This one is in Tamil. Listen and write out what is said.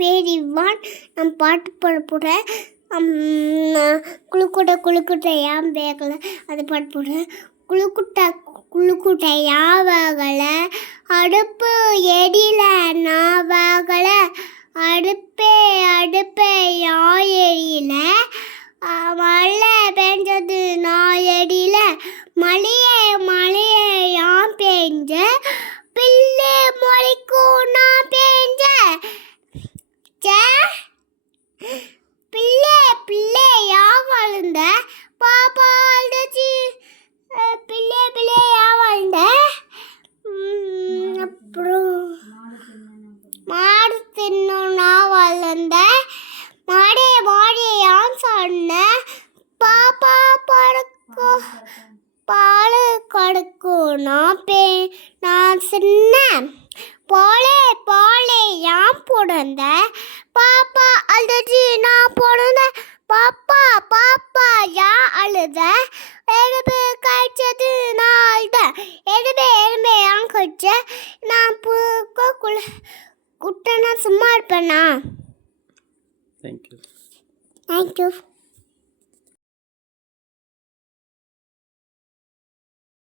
பேர் இவான். நான் பாட்டு பாட போகிறேன். குழுக்குட்டை ஏன் வேகலை அது பாட்டு போடுறேன். குழுக்குட்டை ஏன் வேகலை, அடுப்பு எடியில நான் வேகலை, அடுப்பே ஏன் எரியல, மழை பெஞ்சது நான் எடியில, மழையே ஏன் பெஞ்ச, பிள்ளை மொழிக்கும் நான் பெஞ்ச, பிள்ளை ஏன் வளர்ந்த, பாப்பா அழுதுச்சு, பிள்ளை ஏன் வளர்ந்த, அப்புறம் மாடு தின்னும் நான் வளர்ந்த, மாடே ஏன் சொன்ன, பாப்பா பால் கொடுக்கும் நான் சின்ன, போலே ஏன் பிறந்த, பாப்பா அழுது நான் பிறந்த, பாப்பா ஏன் அழுத, எறும்பு காய்ச்சது நான் அழுத, எறும்பு ஏன் கடிச்ச, நான் குட்டனா சும்மா இருப்பேனா? தேங்க்யூ. தேங்க்யூ.